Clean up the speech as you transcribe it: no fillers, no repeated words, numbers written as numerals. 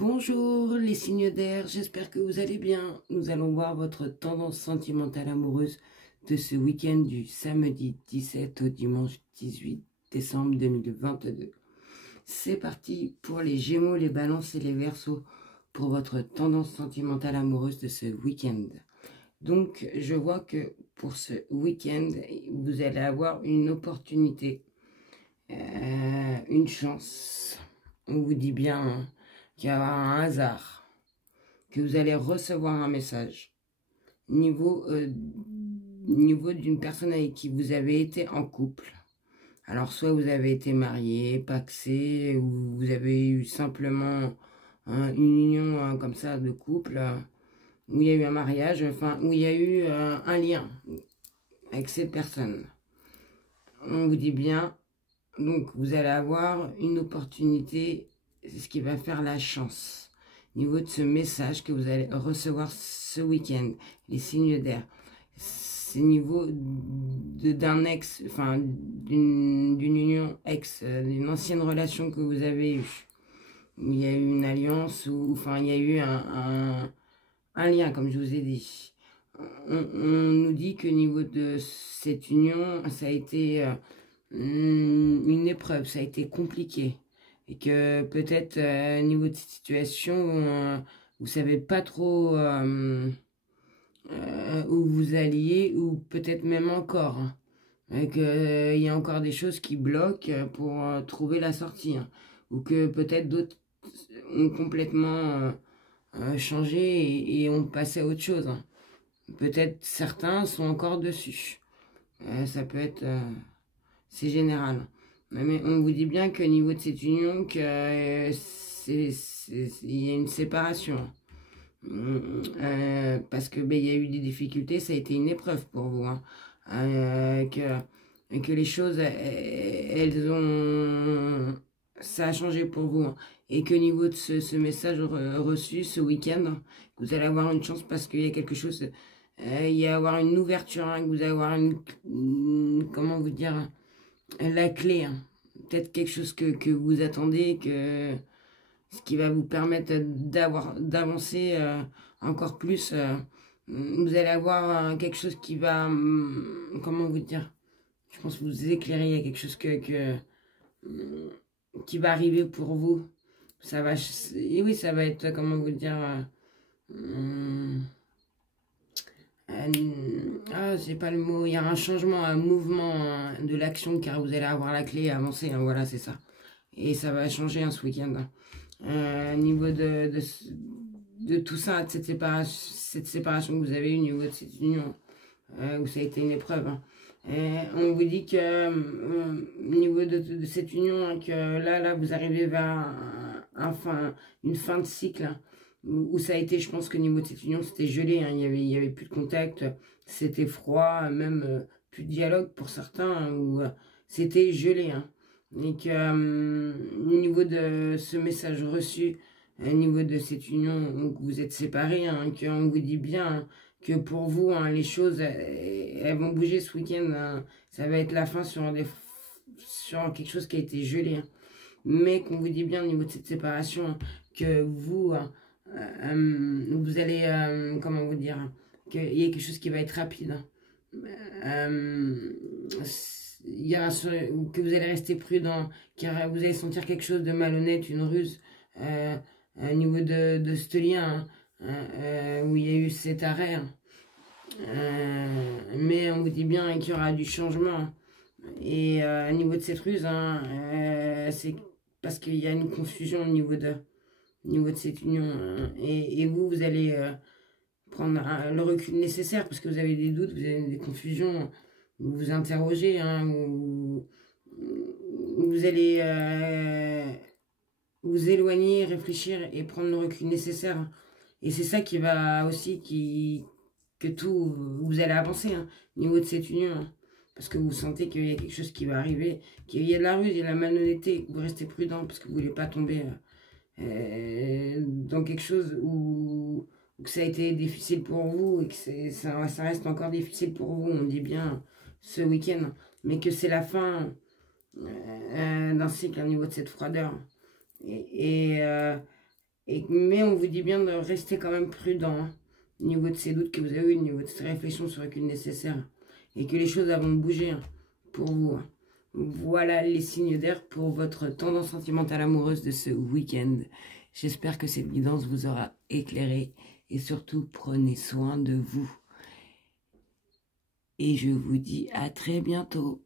Bonjour les signes d'air, j'espère que vous allez bien. Nous allons voir votre tendance sentimentale amoureuse de ce week-end du samedi 17 au dimanche 18 décembre 2022. C'est parti pour les Gémeaux, les Balances et les Verseaux pour votre tendance sentimentale amoureuse de ce week-end. Donc je vois que pour ce week-end, vous allez avoir une opportunité, une chance. On vous dit bien... hein, qu'il y aura un hasard, que vous allez recevoir un message niveau d'une personne avec qui vous avez été en couple. Alors soit vous avez été marié, pacsé, ou vous avez eu simplement une union comme ça de couple, où il y a eu un mariage, enfin où il y a eu un lien avec cette personne. On vous dit bien, donc vous allez avoir une opportunité, c'est ce qui va faire la chance. Au niveau de ce message que vous allez recevoir ce week-end, les signes d'air, c'est niveau d'un ex, enfin d'une union ex, d'une ancienne relation que vous avez eue. Il y a eu une alliance, ou enfin il y a eu un lien, comme je vous ai dit. On nous dit que au niveau de cette union, ça a été une épreuve, ça a été compliqué. Et que peut-être au niveau de cette situation, vous savez pas trop où vous alliez, ou peut-être même encore. Hein. Et qu'il y a encore des choses qui bloquent pour trouver la sortie. Hein. Ou que peut-être d'autres ont complètement changé et ont passé à autre chose. Hein. Peut-être certains sont encore dessus. Ça peut être... c'est général. Mais on vous dit bien qu'au niveau de cette union, que il y a une séparation. Parce que il y a eu des difficultés, ça a été une épreuve pour vous. Hein. Que les choses, elles ont... Ça a changé pour vous. Hein. Et qu'au niveau de ce message reçu ce week-end, vous allez avoir une chance parce qu'il y a quelque chose... il y a avoir une ouverture, hein, que vous allez avoir comment vous dire... la clé, hein. Peut-être quelque chose que vous attendez, ce qui va vous permettre d'avancer encore plus. Vous allez avoir quelque chose qui va, comment vous dire, je pense que vous éclairer, il y a quelque chose qui va arriver pour vous. Ça va, et oui, ça va être, comment vous dire, c'est pas le mot, il y a un changement, un mouvement de l'action, car vous allez avoir la clé à avancer, hein, voilà, c'est ça. Et ça va changer ce week-end. Au niveau de tout ça, de cette séparation que vous avez eue, au niveau de cette union, où ça a été une épreuve. Hein. On vous dit que au niveau de cette union, hein, que là, vous arrivez vers une fin de cycle. Hein, où ça a été, je pense qu'au niveau de cette union, c'était gelé, hein, il y avait plus de contact, c'était froid, même plus de dialogue pour certains, hein, où c'était gelé. Hein, et que au niveau de ce message reçu, au niveau de cette union, où vous êtes séparés, hein, qu'on vous dit bien hein, que pour vous, hein, les choses, elles vont bouger ce week-end, hein, ça va être la fin sur quelque chose qui a été gelé. Hein, mais qu'on vous dit bien au niveau de cette séparation, hein, que vous... vous allez, comment vous dire, hein, qu'il y a quelque chose qui va être rapide. Que vous allez rester prudent, car vous allez sentir quelque chose de malhonnête, une ruse, au niveau de ce lien, hein, où il y a eu cet arrêt. Hein. Mais on vous dit bien qu'il y aura du changement. Et au niveau de cette ruse, hein, c'est parce qu'il y a une confusion au niveau de cette union. Hein. Et vous allez prendre le recul nécessaire parce que vous avez des doutes, vous avez des confusions, vous vous interrogez, hein, vous allez vous éloigner, réfléchir et prendre le recul nécessaire. Hein. Et c'est ça qui va aussi, que tout, vous allez avancer hein, au niveau de cette union. Hein. Parce que vous sentez qu'il y a quelque chose qui va arriver, qu'il y a de la ruse, il y a de la malhonnêteté, vous restez prudent parce que vous ne voulez pas tomber... dans quelque chose où que ça a été difficile pour vous et que ça reste encore difficile pour vous, on dit bien ce week-end, mais que c'est la fin d'un cycle au niveau de cette froideur. Et Mais on vous dit bien de rester quand même prudent, hein, au niveau de ces doutes que vous avez eu, au niveau de ces réflexions sur recul nécessaire. Et que les choses vont bouger, hein, pour vous. Hein. Voilà les signes d'air pour votre tendance sentimentale amoureuse de ce week-end. J'espère que cette guidance vous aura éclairé. Et surtout, prenez soin de vous. Et je vous dis à très bientôt.